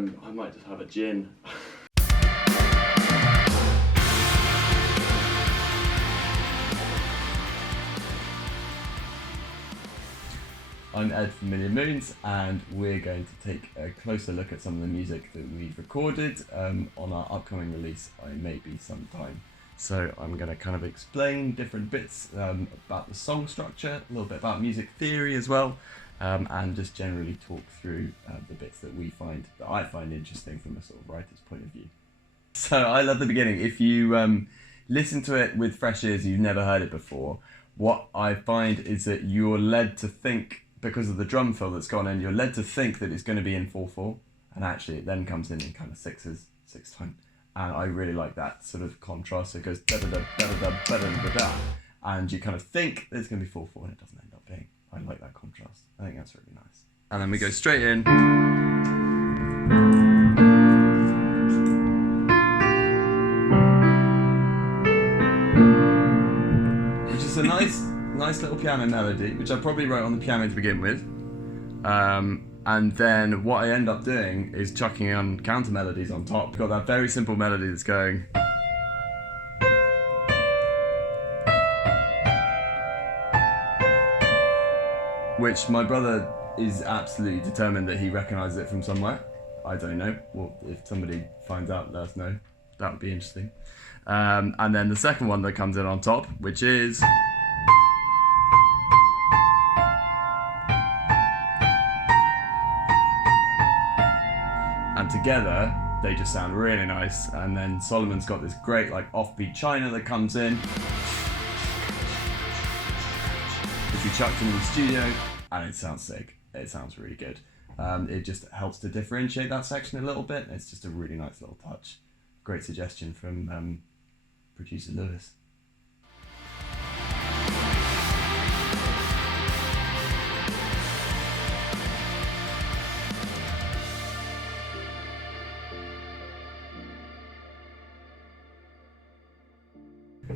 I might just have a gin. I'm Ed from Million Moons, and we're going to take a closer look at some of the music that we've recorded on our upcoming release, I May Be Sometime. So I'm going to kind of explain different bits about the song structure, a little bit about music theory as well, and just generally talk through the bits that I find interesting from a sort of writer's point of view. So I love the beginning. If you listen to it with fresh ears, you've never heard it before, what I find is that you're led to think, because of the drum fill that's gone in, you're led to think that it's going to be in 4/4, and actually it then comes in kind of sixth time. And I really like that sort of contrast. So it goes da da da da da da da da da, and you kind of think it's going to be 4/4, and it doesn't end up being. I like that contrast. I think that's really nice. And then we go straight in. Which is a nice little piano melody, which I probably wrote on the piano to begin with. And then what I end up doing is chucking on counter melodies on top. Got that very simple melody that's going. Which my brother is absolutely determined that he recognises it from somewhere. I don't know. Well, if somebody finds out, let us know. That would be interesting. And then the second one that comes in on top, which is... and together they just sound really nice. And then Solomon's got this great like offbeat china that comes in, which we chucked in the studio, and it sounds sick. It sounds really good. It just helps to differentiate that section a little bit. It's just a really nice little touch. Great suggestion from producer Lewis.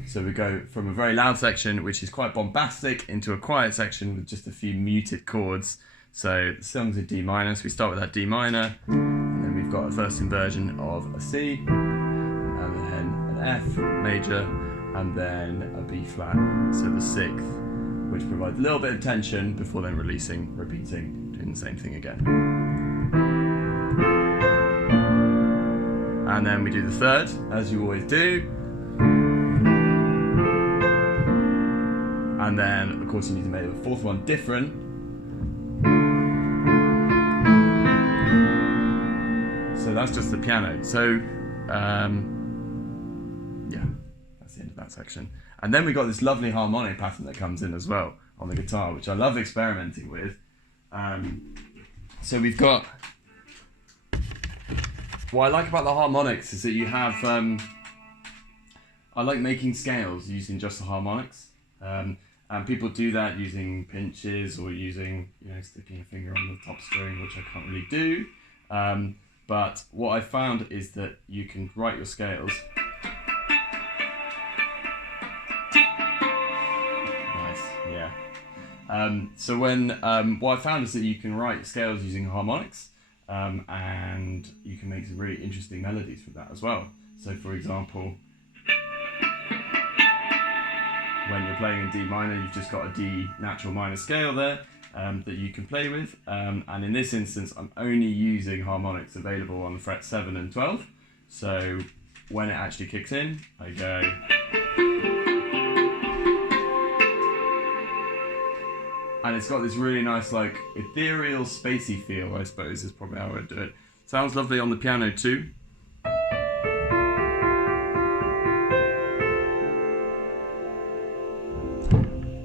So we go from a very loud section, which is quite bombastic, into a quiet section with just a few muted chords. So the song's in D minor, so we start with that D minor, and then we've got a first inversion of a C, and then an F major, and then a B flat, so the sixth, which provides a little bit of tension before then releasing, repeating, doing the same thing again. And then we do the third, as you always do. And then, of course, you need to make the fourth one different. So that's just the piano. So, yeah, that's the end of that section. And then we got this lovely harmonic pattern that comes in as well on the guitar, which I love experimenting with. So we've got... what I like about the harmonics is that you have... I like making scales using just the harmonics. And people do that using pinches or using, sticking a finger on the top string, which I can't really do. But what I found is that you can write your scales. Nice, yeah. So what I found is that you can write scales using harmonics, and you can make some really interesting melodies with that as well. So for example, when you're playing in D minor, you've just got a D natural minor scale there that you can play with. And in this instance, I'm only using harmonics available on fret 7 and 12. So when it actually kicks in, I go... and it's got this really nice, like, ethereal, spacey feel, I suppose, is probably how I would do it. Sounds lovely on the piano too.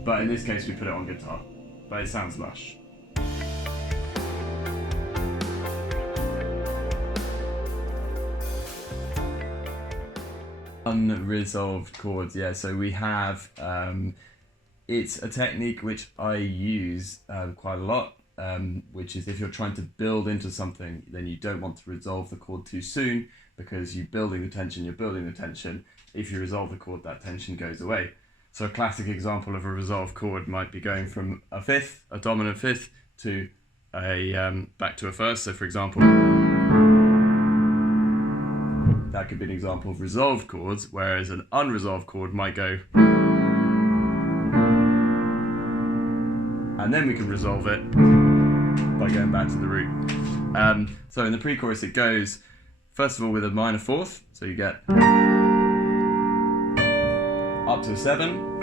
But in this case, we put it on guitar. But it sounds lush. Unresolved chords, yeah. So we have, it's a technique which I use quite a lot, which is if you're trying to build into something, then you don't want to resolve the chord too soon, because you're building the tension. If you resolve the chord, that tension goes away. So a classic example of a resolved chord might be going from a fifth, a dominant fifth, to a back to a first. So for example... that could be an example of resolved chords, whereas an unresolved chord might go, and then we can resolve it by going back to the root. So in the pre-chorus it goes, first of all, with a minor fourth, so you get up to a 7,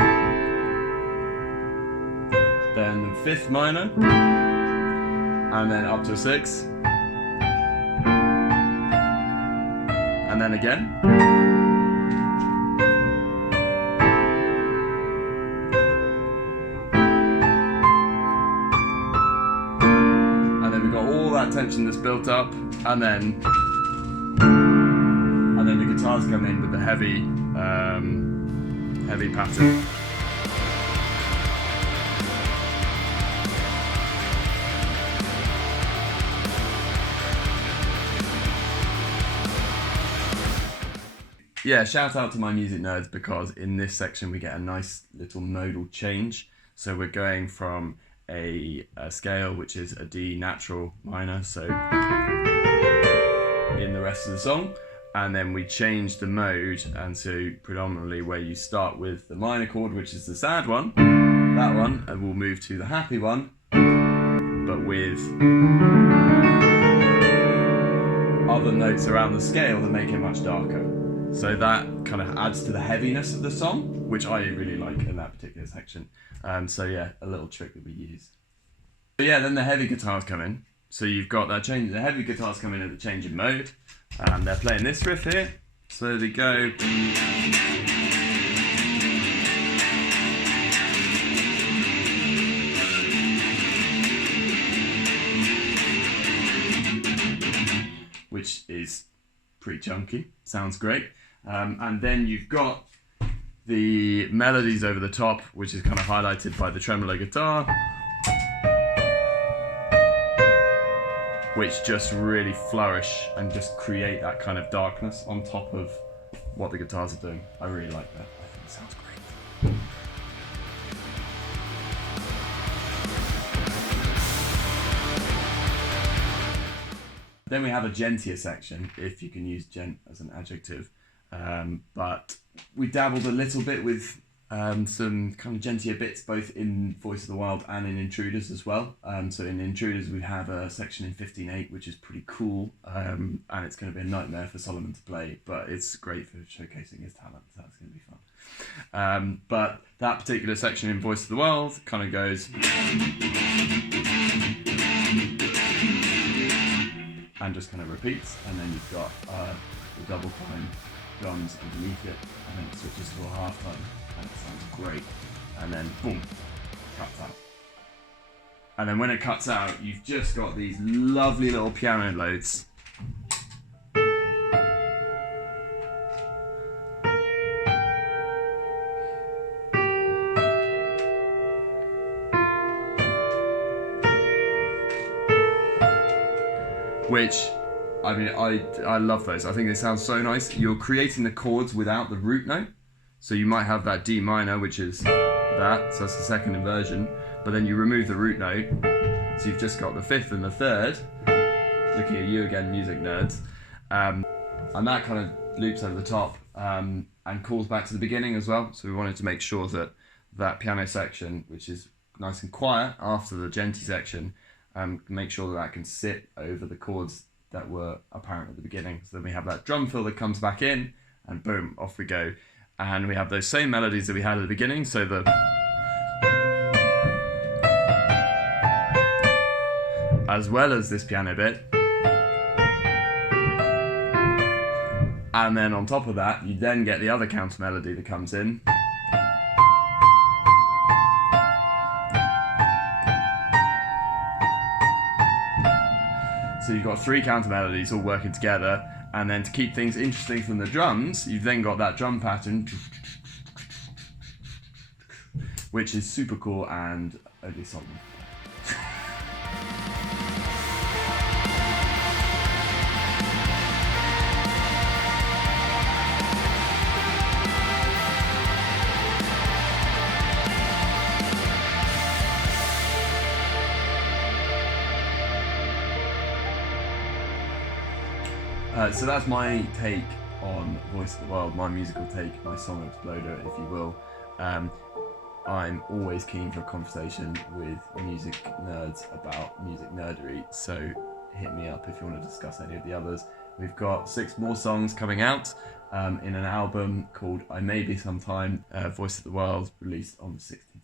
then the 5th minor, and then up to a 6, and then again, and then we've got all that tension that's built up, and then the guitars come in with the heavy pattern. Yeah, shout out to my music nerds, because in this section we get a nice little modal change. So we're going from a scale which is a D natural minor, so in the rest of the song, and then we change the mode, and so predominantly where you start with the minor chord, which is the sad one, that one, and we'll move to the happy one, but with other notes around the scale that make it much darker. So that kind of adds to the heaviness of the song, which I really like in that particular section. So yeah, a little trick that we use. So yeah, then the heavy guitars come in. So you've got that change, the heavy guitars come in at the change in mode, and they're playing this riff here. So they go. Which is pretty chunky, sounds great. And then you've got the melodies over the top, which is kind of highlighted by the tremolo guitar, which just really flourish and just create that kind of darkness on top of what the guitars are doing. I really like that. I think it sounds great. Then we have a gentier section, if you can use gent as an adjective. But we dabbled a little bit with some kind of gentier bits, both in Voice of the Wild and in Intruders as well. So in Intruders we have a section in 15/8, which is pretty cool, and it's going to be a nightmare for Solomon to play, but it's great for showcasing his talent, so that's going to be fun. But that particular section in Voice of the Wild kind of goes, and just kind of repeats, and then you've got the double time drums underneath it, and then it switches to a half time, and it sounds great, and then boom, cuts out. And then when it cuts out, you've just got these lovely little piano loads. Which, I mean, I love those. I think they sound so nice. You're creating the chords without the root note. So you might have that D minor, which is that, so that's the second inversion, but then you remove the root note, so you've just got the 5th and the 3rd. Looking at you again, music nerds. And that kind of loops over the top and calls back to the beginning as well. So we wanted to make sure that that piano section, which is nice and quiet after the genty section, make sure that can sit over the chords that were apparent at the beginning. So then we have that drum fill that comes back in, and boom, off we go. And we have those same melodies that we had at the beginning, so the as well as this piano bit. And then on top of that, you then get the other counter melody that comes in. So you've got 3 counter melodies all working together, and then to keep things interesting from the drums, you've then got that drum pattern, which is super cool and only Solomon. So that's my take on Voice of the World, my musical take, my song exploder, if you will. I'm always keen for a conversation with music nerds about music nerdery, so hit me up if you want to discuss any of the others. We've got 6 more songs coming out in an album called I May Be Sometime, Voice of the World, released on the 16th